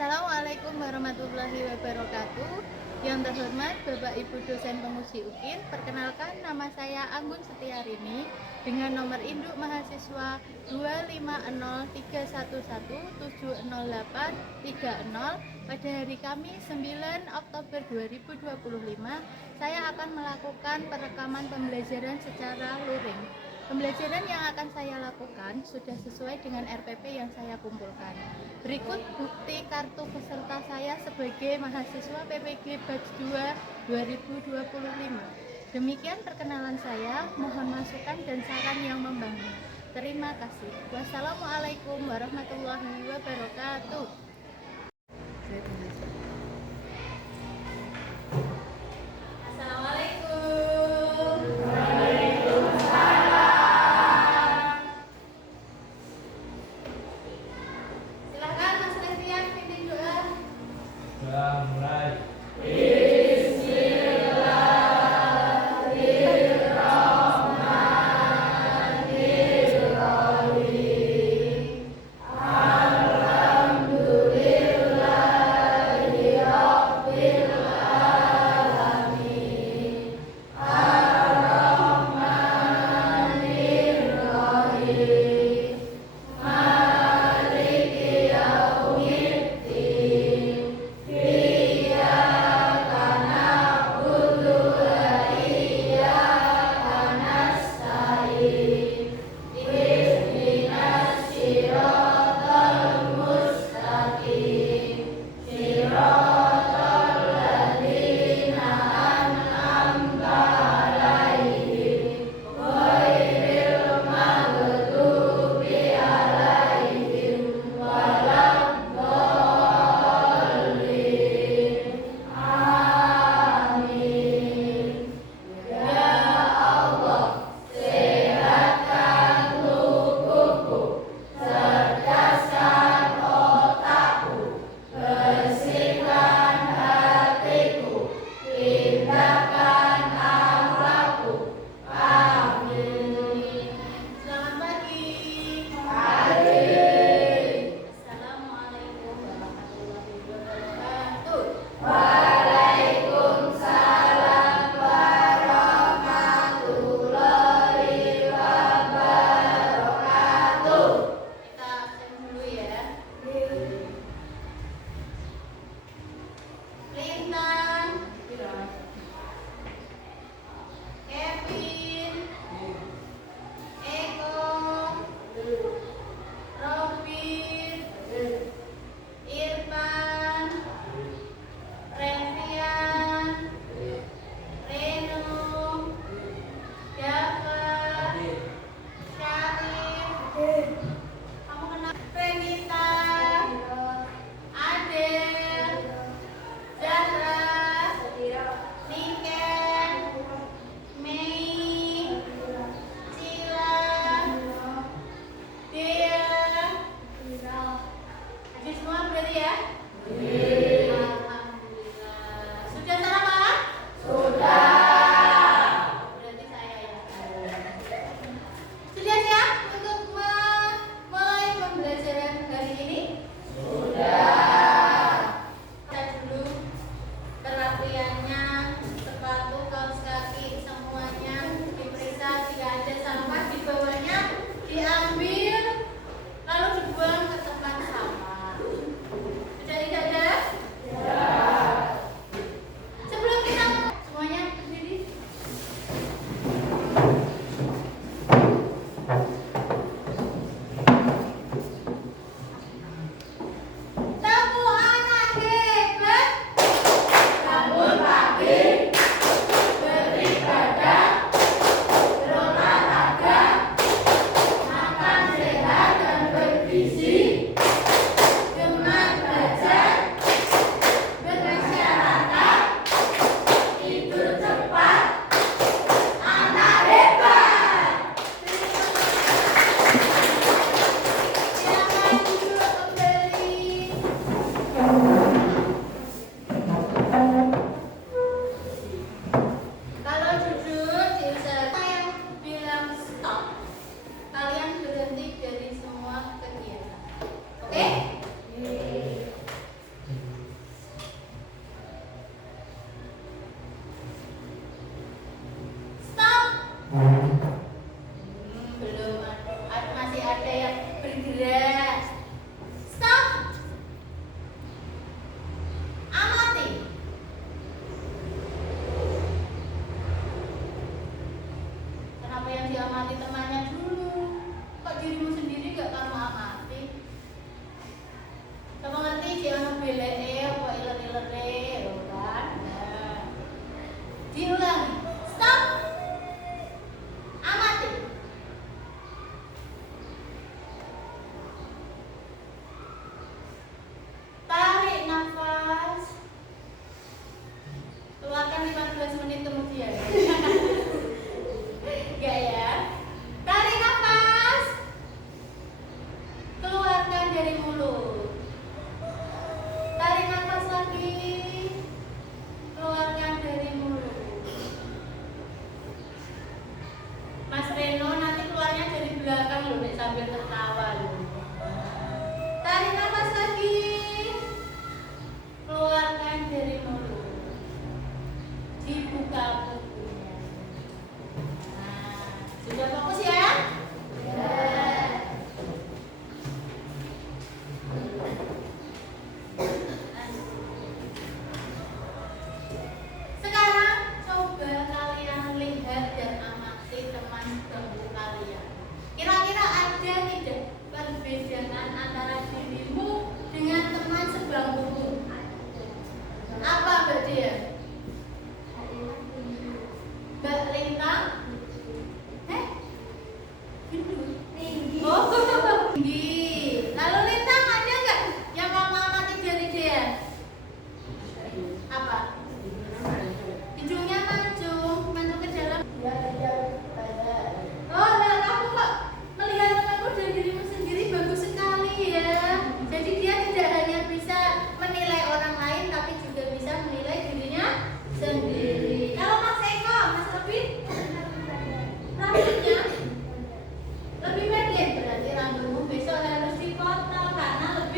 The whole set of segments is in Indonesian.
Assalamualaikum warahmatullahi wabarakatuh. Yang terhormat Bapak Ibu dosen penguji UKIN, perkenalkan nama saya Anggun Setiarini dengan nomor induk mahasiswa 25031170830. Pada hari Kamis 9 Oktober 2025, saya akan melakukan perekaman pembelajaran secara luring. Pembelajaran yang akan saya lakukan sudah sesuai dengan RPP yang saya kumpulkan. Berikut bukti kartu peserta saya sebagai mahasiswa PPG Batch 2 2025. Demikian perkenalan saya, mohon masukan dan saran yang membangun. Terima kasih. Wassalamualaikum warahmatullahi wabarakatuh. Mulai. Diambil lalu dibuang ke tempat sampah. Sudah tidak ada?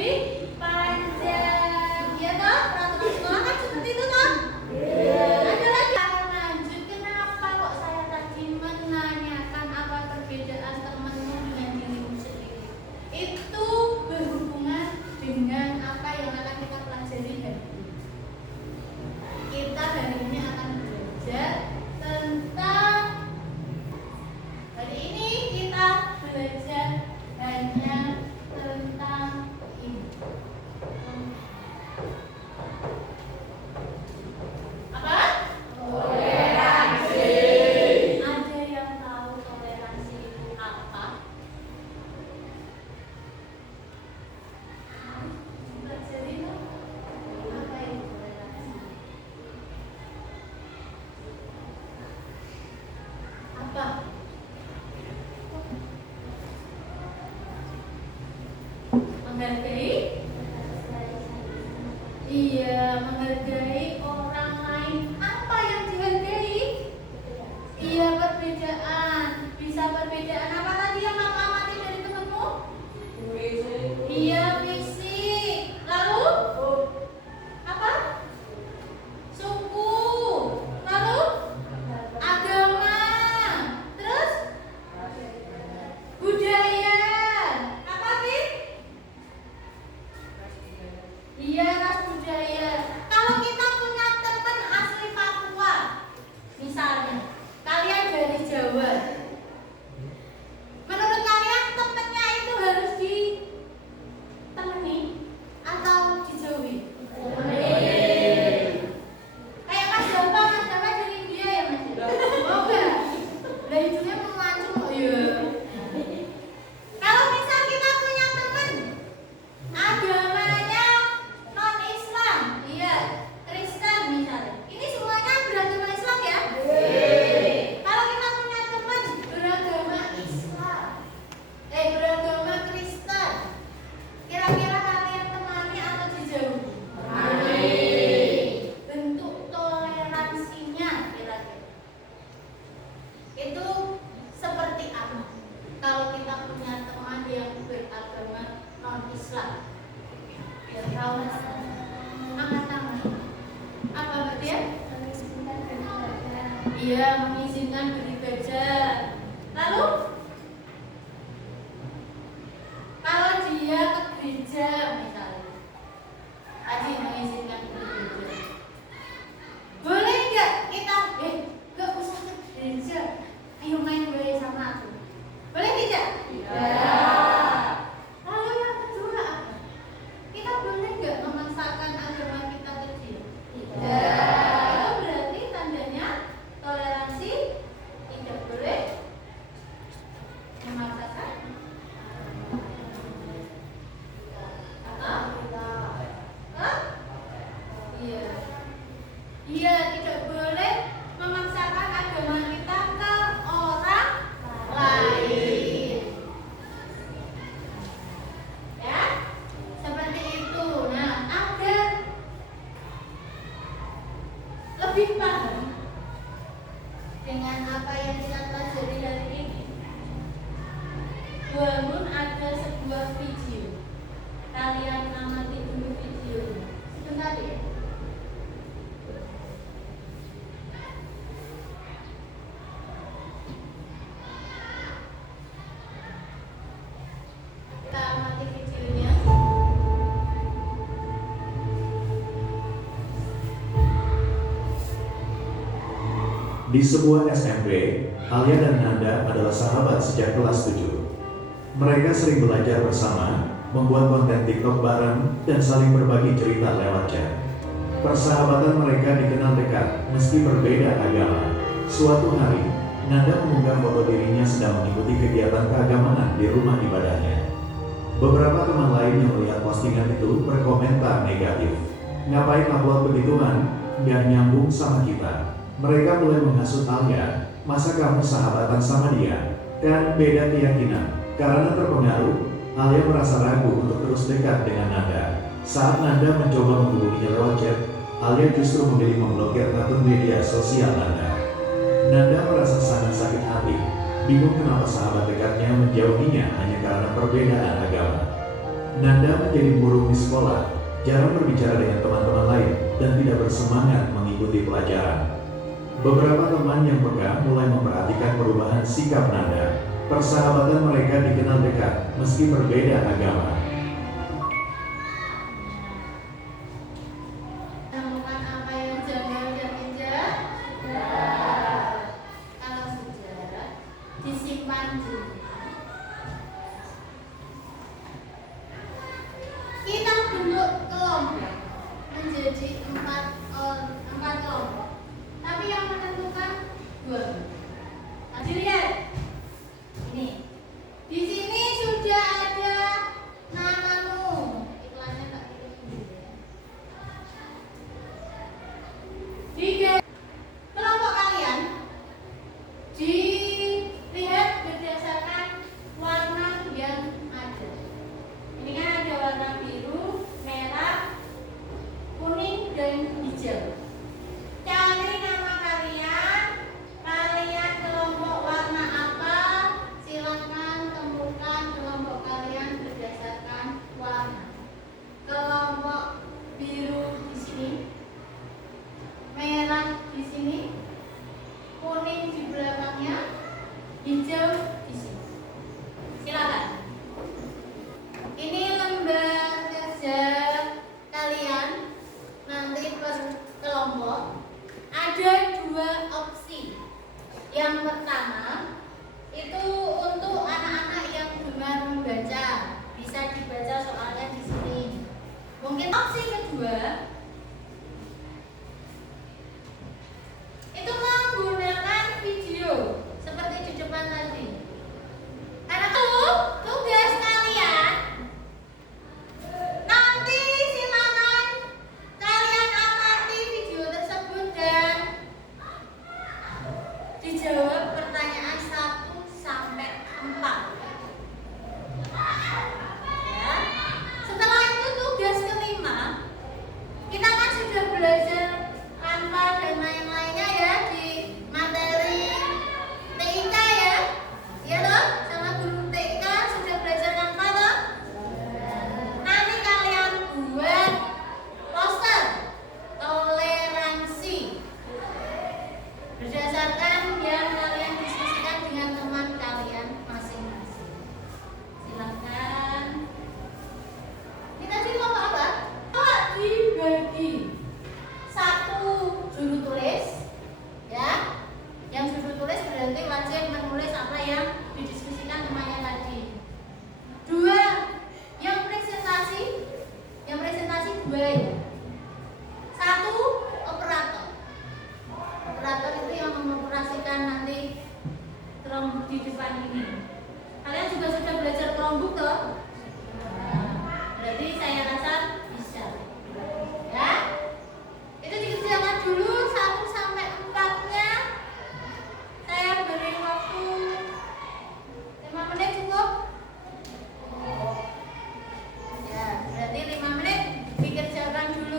lebih panjang. Ya toh, peraturan sekolah kan seperti itu toh? Ada lagi akan lanjut. Kenapa kok saya tadi menanyakan apa perbedaan temanmu dengan dirimu sendiri? Itu berhubungan dengan apa yang akan kita pelajari hari ini. Kita hari ini akan belajar tentang hari ini kita belajar hanya tentang ini. Apa? Toleransi. Ada yang tahu toleransi itu apa? Pelajari dong. Apa itu toleransi? Apa? Menghargai? Iya, menghargai orang lain. Apa yang dihargai? Iya, perbedaan. Bisa perbedaan apa tadi yang kamu amati dari temanmu? Iya, fisik. Lalu? Apa? Suku. Lalu? Agama. Terus? Budaya. Apa, Fit? Iya, ras budaya. Kalau kita punya teman asli Papua, misalnya, kalian dari Jawa, menurut kalian temennya itu harus ditemani atau dijauhi? Kayak Mas Java dari India ya Mas? Oh enggak? Lah hidungnya memancung kok ya. Kalau misal kita punya teman agamanya non-Islam, iya, Kristen misalnya. Ini semuanya beragama Islam ya? Kalau kita punya teman beragama Islam, beragama Kristen, kira-kira kalian temani atau dijauhi? Bentuk toleransinya kira-kira itu seperti apa? Kalau kita punya teman yang beragama non-Islam, biar tahu Mas. Angkat tangan. Apa berarti ya? Iya, mengizinkan beribadah. Lalu kalau dia ke gereja misalnya, Aji mengizinkan beribadah, boleh nggak kita nggak usah ke gereja, ayo main boleh sama aku, boleh tidak? Lalu yang kedua apa? Kita boleh nggak memaksakan agama kita ke dia? Itu berarti tandanya toleransi, tidak boleh memaksakan. Hah? Iya. Iya, tidak boleh memaksakan agama kita ke orang lain. Ya, seperti itu. Nah, agar lebih paham dengan apa yang kita pelajari hari ini, Bangun ada sebuah video. Kalian amati dulu videonya. Sebentar ya. Kita amati videonya. Di sebuah SMP, Alia dan Nanda adalah sahabat sejak kelas 7. Mereka sering belajar bersama, membuat konten TikTok bareng, dan saling berbagi cerita lewat chat. Persahabatan mereka dikenal dekat, meski berbeda agama. Suatu hari, Nanda mengunggah foto dirinya sedang mengikuti kegiatan keagamaan di rumah ibadahnya. Beberapa teman lain yang melihat postingan itu berkomentar negatif. Ngapain upload begituan? Gak nyambung sama kita. Mereka mulai menghasut Alia, masa kamu sahabatan sama dia? Kan beda keyakinan. Karena terpengaruh, Alia merasa ragu untuk terus dekat dengan Nanda. Saat Nanda mencoba menghubunginya lewat chat, Alia justru memilih memblokir akun media sosial Nanda. Nanda merasa sangat sakit hati, bingung kenapa sahabat dekatnya menjauhinya hanya karena perbedaan agama. Nanda menjadi murung di sekolah, jarang berbicara dengan teman-teman lain, dan tidak bersemangat mengikuti pelajaran. Beberapa teman yang peka mulai memperhatikan perubahan sikap Nanda. Persahabatan mereka dikenal dekat, meski berbeda agama. Menemukan apa yang janggal dan indah? Kalau sejarah disimpan dulu. Kita bentuk kelompok menjadi empat kelompok, tapi yang menentukan dua. Tadi lihat ini, di sini sudah ada namamu. Iklannya tak tulis dulu ya. Tiga kelompok kalian dilihat berdasarkan warna yang ada. Ini kan ada warna biru, merah, kuning, dan hijau. Cari nama kalian, kalian kelompok warna apa? Silakan temukan kelompok kalian berdasarkan warna. Kelompok biru di sini, merah di sini, kuning di belakangnya, hijau di sini. Silakan. Ini lembar kerja kalian nanti per kelompok. Ada dua opsi. Yang pertama itu untuk anak-anak yang gemar membaca, bisa dibaca soalnya di sini. Mungkin opsi kedua itu menggunakan video seperti di depan tadi. Karena tugas kalian nanti silakan kalian amati video tersebut dan dijawab pertanyaan 1 sampai 4. Ya. Setelah itu tugas kelima, kita kan sudah belajar Canva dan lain-lainnya ya di materi TIK ya. Iya loh, sama guru TIK sudah belajar Canva loh. Nanti kalian buat poster toleransi berdasarkan yang kalian diskusikan dengan teman kalian masing-masing. Silakan. Kita di kelompok apa? Kalau dibagi satu juru tulis, ya. Yang juru tulis berarti wajib menulis apa yang didiskusikan temannya tadi. Dua, yang presentasi dua ya. Satu, operator. Operator itu yang mengoperasikan nanti Chromebook di depan ini. Kalian juga sudah belajar Chromebook toh? Berarti saya rasa bisa. Ya. Itu dikerjakan dulu 1 sampai 4-nya. Saya beri waktu 5 menit cukup? Ya, berarti 5 menit dikerjakan dulu.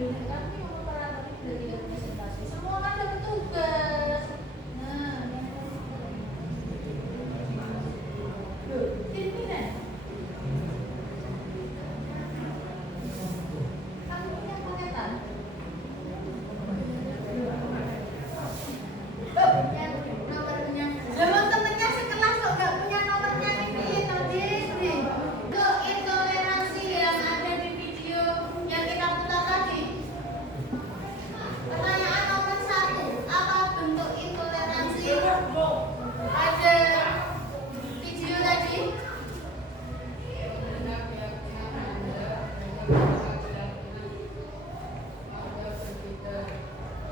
dosen kami yang memperhatikan sudah tidak presentasi. Semua kan dapat tugas. Nah, loh, ini kan? Kamu punya paketan? Punya nomornya. Zaman temennya sekelas kok gak punya nomornya ini tadi. Untuk intoleransi yang ada di video yang kita putar tadi. Pertanyaan nomor 1, apa bentuk intoleransi? Ada video tadi.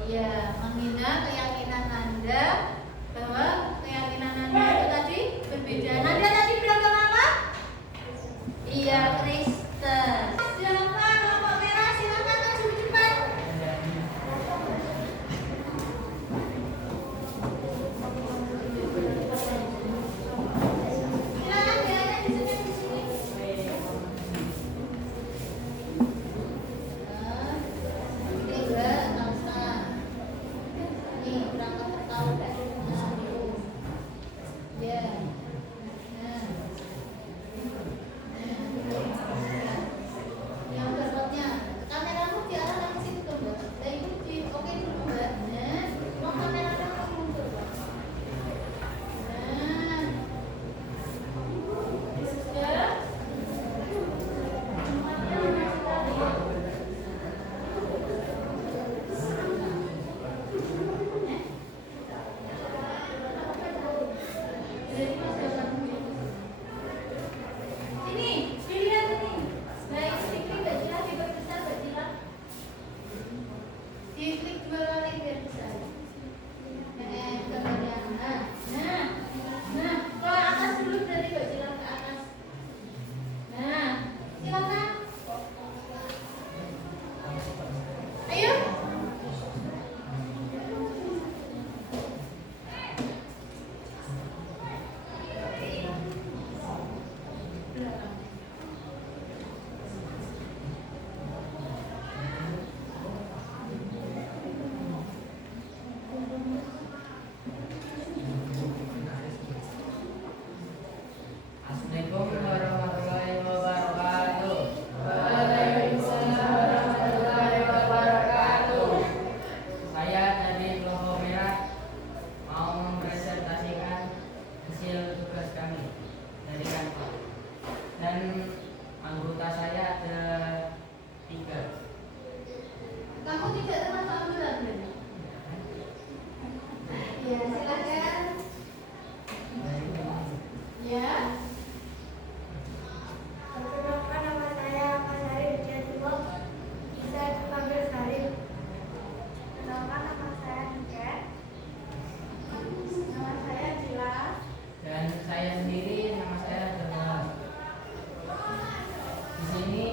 Iya, menghina keyakinan Anda bahwa keyakinan Anda itu tadi berbeda. Nanda tadi berapa lama? Iya, Kristen. Siapa kelompok merah? Silakan maju ke depan. Silakan ya, ada di sini. Nih, berangkat tertawa dah. Ya. Yang berikutnya, kameramu diarahkan ke situ tuh, Mbak. Nah, itu di oke dulu, Mbak. Nah, mau kamera kamu mundur, Mbak. Nah. Sudah. Sini, dilihat ini. Nah, ini diklik Mbak Cila, diperbesar Mbak Cila. Diklik 2 kali biar besar. Gambarnya. Nah, ke atas dulu dari Mbak Cila ke atas. Nah, silakan. Ayo. Assalamualaikum warahmatullahi wabarakatuh. Waalaikumsalam warahmatullahi wabarakatuh. Saya dari kelompok merah mau mempresentasikan hasil tugas kami dari kantor. Dan anggota saya ada 3. Kamu tidak termasuk ambulan, Ben? Ya, silakan. Ya. Perkenalkan, nama saya Ahmad Sarif Jatiwo. Bisa dipanggil Sarif. Perkenalkan, nama saya Niken. Nama saya Cila. Dan saya sendiri nama saya adalah di sini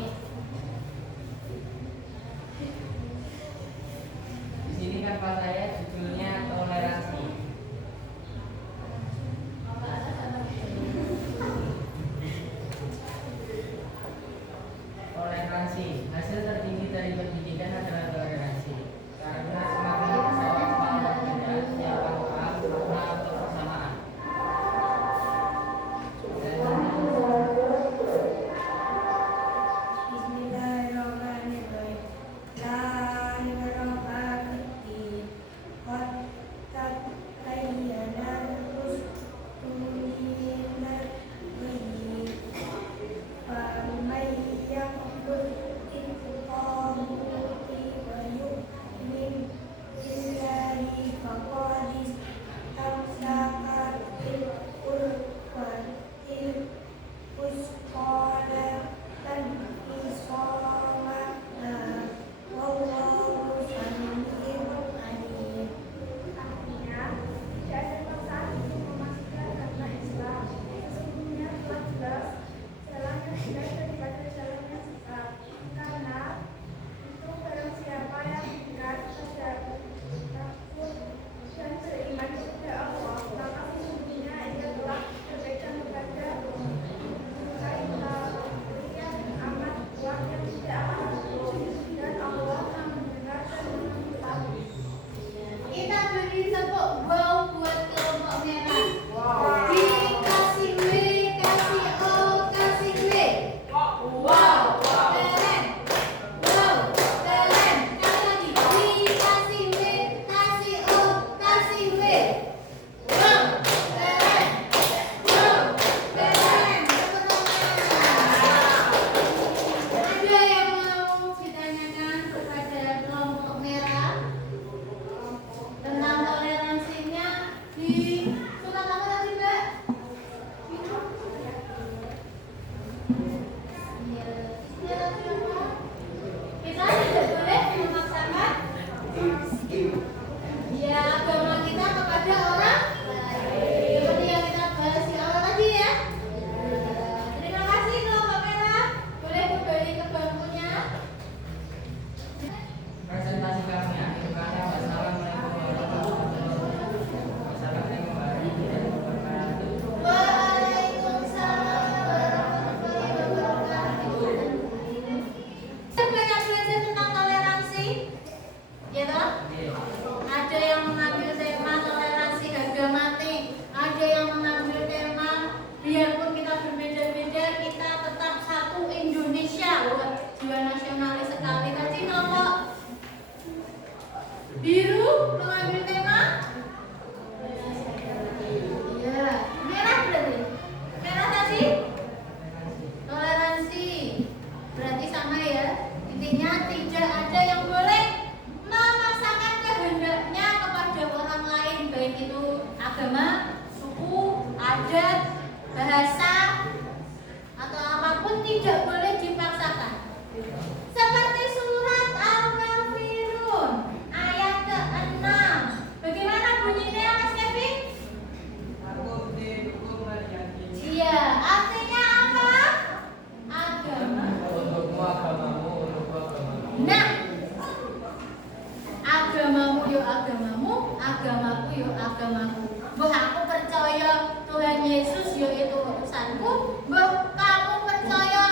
agamamu, agamaku yo agamaku. Mbah aku percaya Tuhan Yesus yo itu urusanku, mbah kamu percaya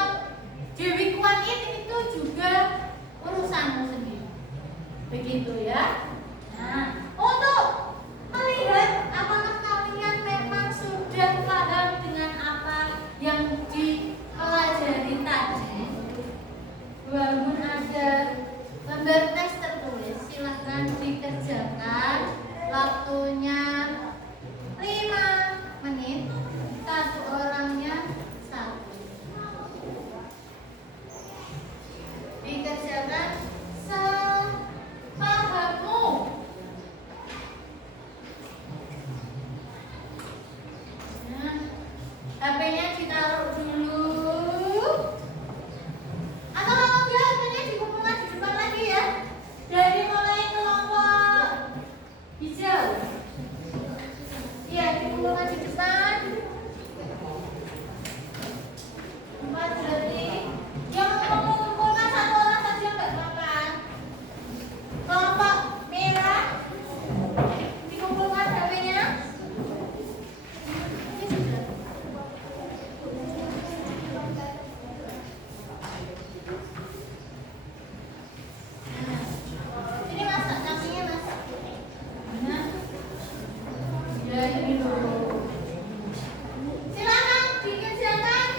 Dewi Kwan itu juga urusanmu sendiri. Begitu ya. Nah, untuk melihat apakah kalian memang sudah paham dengan apa yang dipelajari tadi, walaupun ada lembar teks tertulis, silahkan dikerjakan. Waktunya 5 menit, satu orangnya 1. Dikerjakan sepahammu. Nah, HP-nya ditaruh dulu. Atau kalau enggak, HP-nya dikumpulkan di depan lagi ya. Dari mulai kelompok hijau. Iya, dikumpulkan di depan. 4 detik. Yang mau mengumpulkan satu orang saja enggak apa-apa. Kelompok merah dikumpulkan HP-nya. Ini sudah. Ini mas, saksinya mas. Nah, ya ini dulu. Silakan dikerjakan.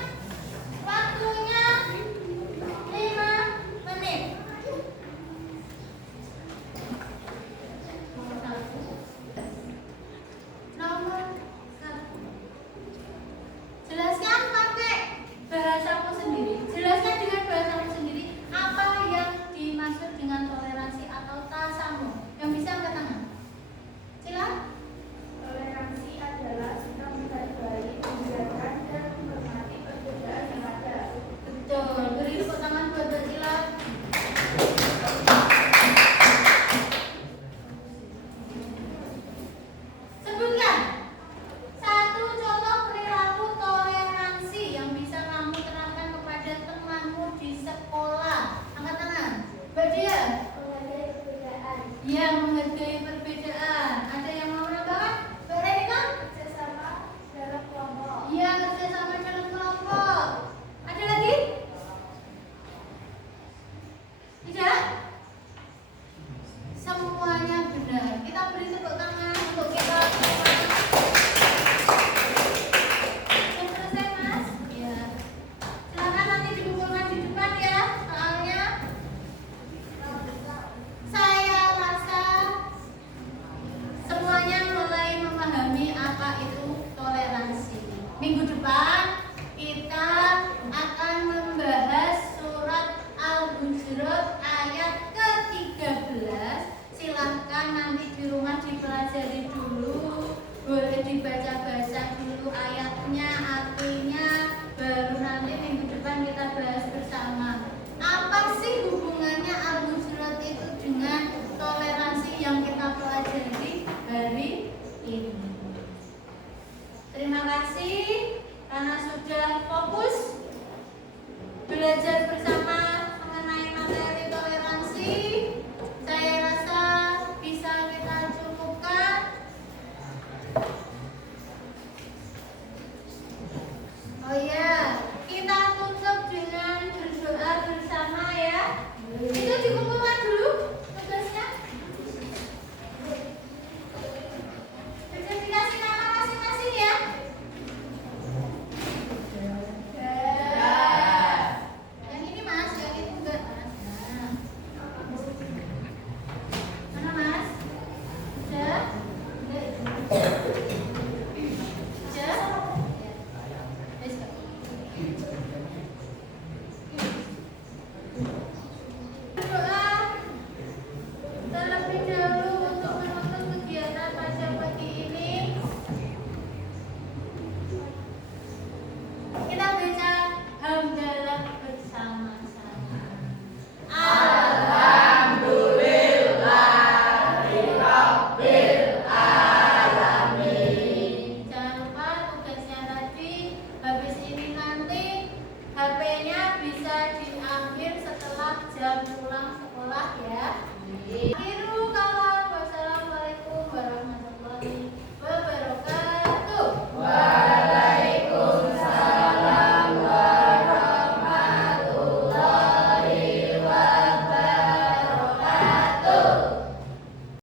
Waktunya 5 menit. Nomor 1. Jelaskan pakai bahasamu sendiri. Jelaskan dengan bahasamu sendiri apa yang dimaksud dengan toleransi atau tasamu. Yang bisa angkat tangan. Silakan. Toleransi adalah sikap menghargai, mendengarkan, dan menghormati perbedaan yang ada. Betul. Beri tepuk tangan buat Mbak Sila. Sebutkan satu contoh perilaku toleransi yang bisa kamu terapkan kepada temanmu di sekolah. Angkat tangan. Mbak Dia. Menghargai perbedaan. Yang menghargai